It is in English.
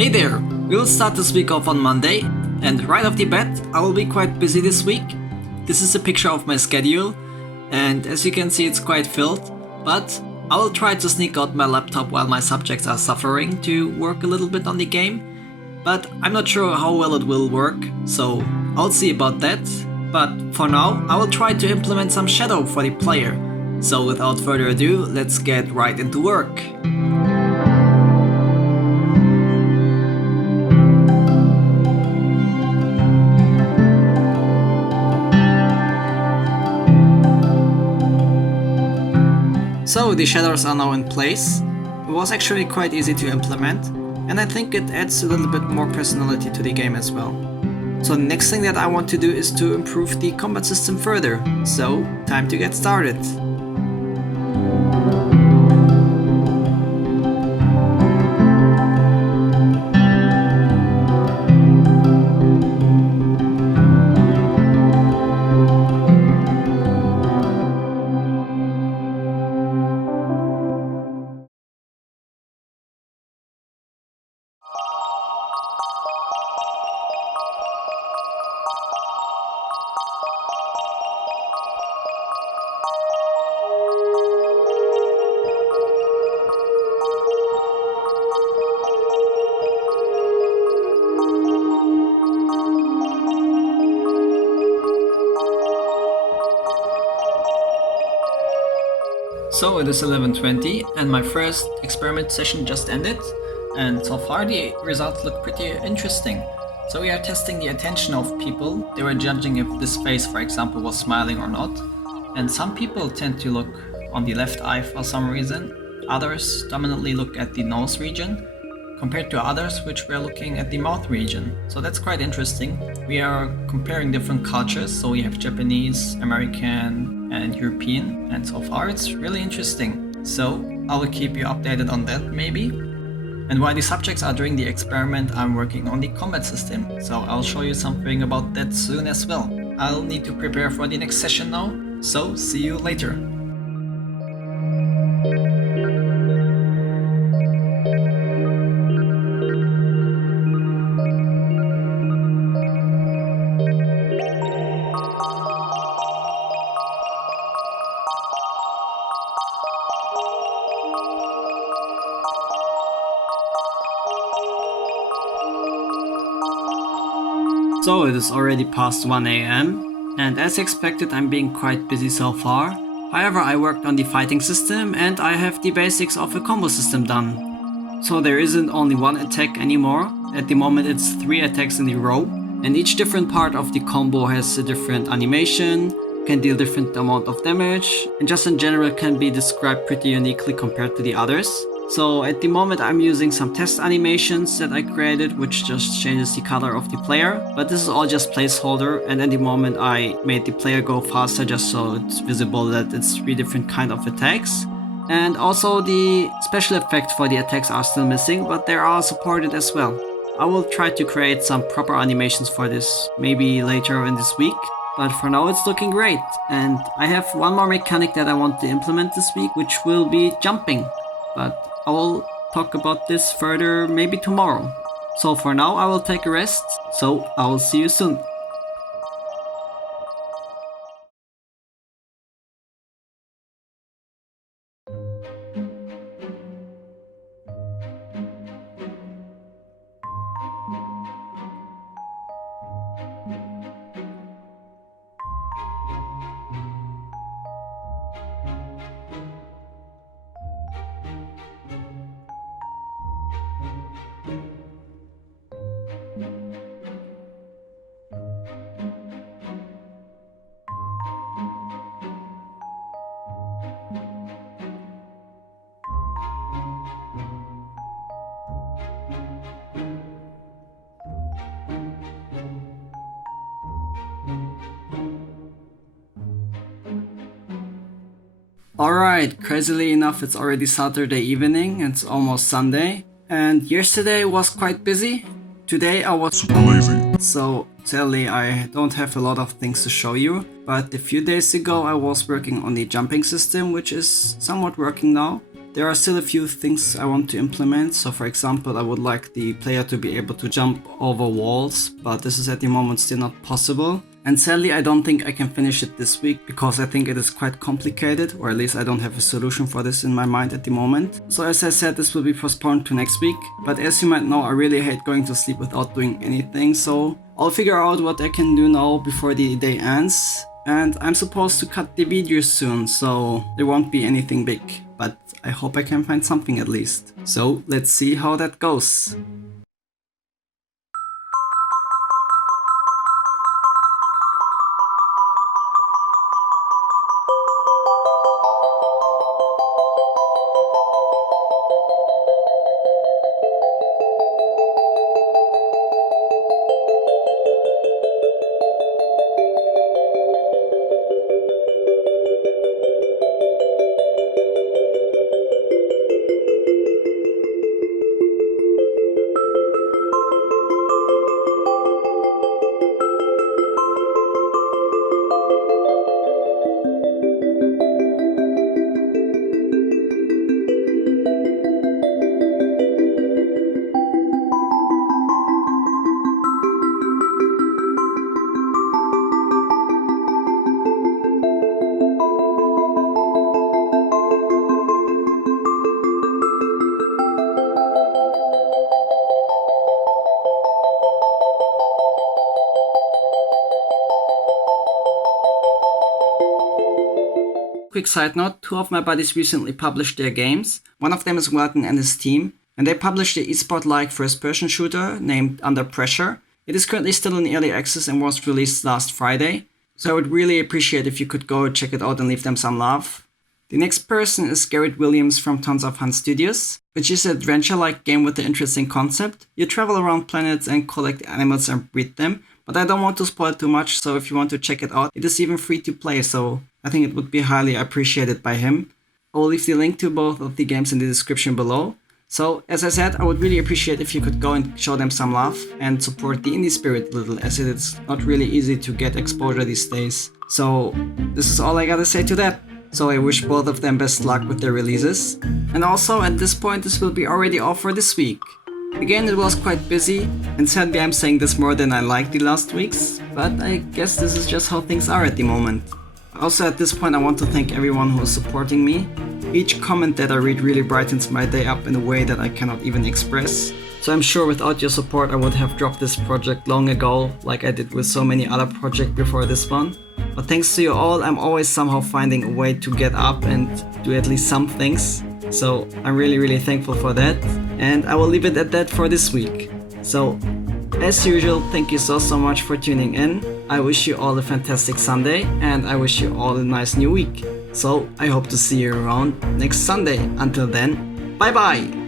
Hey there! We will start this week off on Monday, and right off the bat, I will be quite busy this week. This is a picture of my schedule, and as you can see it's quite filled, but I will try to sneak out my laptop while my subjects are suffering to work a little bit on the game, but I'm not sure how well it will work, so I'll see about that. But for now, I will try to implement some shadow for the player. So without further ado, let's get right into work. So the shadows are now in place. It was actually quite easy to implement, and I think it adds a little bit more personality to the game as well. So the next thing that I want to do is to improve the combat system further. So time to get started. So it is 11:20 and my first experiment session just ended, and so far the results look pretty interesting. So we are testing the attention of people. They were judging if this face, for example, was smiling or not. And some people tend to look on the left eye for some reason. Others dominantly look at the nose region, compared to others which were looking at the mouth region. So that's quite interesting. We are comparing different cultures, so we have Japanese, American and European, and so far it's really interesting. So I will keep you updated on that maybe. And while the subjects are doing the experiment, I'm working on the combat system, so I'll show you something about that soon as well. I'll need to prepare for the next session now, so see you later. So it is already past 1 AM, and as expected I'm being quite busy so far. However, I worked on the fighting system and I have the basics of a combo system done. So there isn't only one attack anymore. At the moment it's 3 attacks in a row, and each different part of the combo has a different animation, can deal different amount of damage, and just in general can be described pretty uniquely compared to the others. So at the moment I'm using some test animations that I created, which just changes the color of the player, but this is all just placeholder, and at the moment I made the player go faster just so it's visible that it's 3 different kind of attacks. And also the special effects for the attacks are still missing, but they are supported as well. I will try to create some proper animations for this maybe later in this week, but for now it's looking great. And I have one more mechanic that I want to implement this week, which will be jumping, but I will talk about this further maybe tomorrow. So for now I will take a rest, so I will see you soon. Alright, crazily enough it's already Saturday evening, it's almost Sunday, and yesterday was quite busy. Today I was super lazy, so sadly I don't have a lot of things to show you, but a few days ago I was working on the jumping system, which is somewhat working now. There are still a few things I want to implement. So for example, I would like the player to be able to jump over walls, but this is at the moment still not possible. And sadly, I don't think I can finish it this week because I think it is quite complicated, or at least I don't have a solution for this in my mind at the moment. So as I said, this will be postponed to next week. But as you might know, I really hate going to sleep without doing anything, so I'll figure out what I can do now before the day ends. And I'm supposed to cut the video soon, so there won't be anything big. But I hope I can find something at least. So let's see how that goes. Quick side note, 2 of my buddies recently published their games. One of them is Welton and his team, and they published an esport-like first-person shooter named Under Pressure. It is currently still in early access and was released last Friday, so I would really appreciate if you could go check it out and leave them some love. The next person is Garrett Williams from Tons of Fun Studios, which is an adventure-like game with an interesting concept. You travel around planets and collect animals and breed them, but I don't want to spoil too much, so if you want to check it out, it is even free to play, so I think it would be highly appreciated by him. I will leave the link to both of the games in the description below. So, as I said, I would really appreciate if you could go and show them some love and support the indie spirit a little, as it is not really easy to get exposure these days. So, this is all I gotta say to that. So I wish both of them best luck with their releases. And also, at this point, this will be already off for this week. Again, it was quite busy, and sadly I'm saying this more than I liked the last weeks, but I guess this is just how things are at the moment. Also at this point I want to thank everyone who is supporting me. Each comment that I read really brightens my day up in a way that I cannot even express. So I'm sure without your support I would have dropped this project long ago, like I did with so many other projects before this one. But thanks to you all, I'm always somehow finding a way to get up and do at least some things. So I'm really thankful for that, and I will leave it at that for this week. So, as usual, thank you so much for tuning in. I wish you all a fantastic Sunday, and I wish you all a nice new week. So, I hope to see you around next Sunday. Until then, bye bye!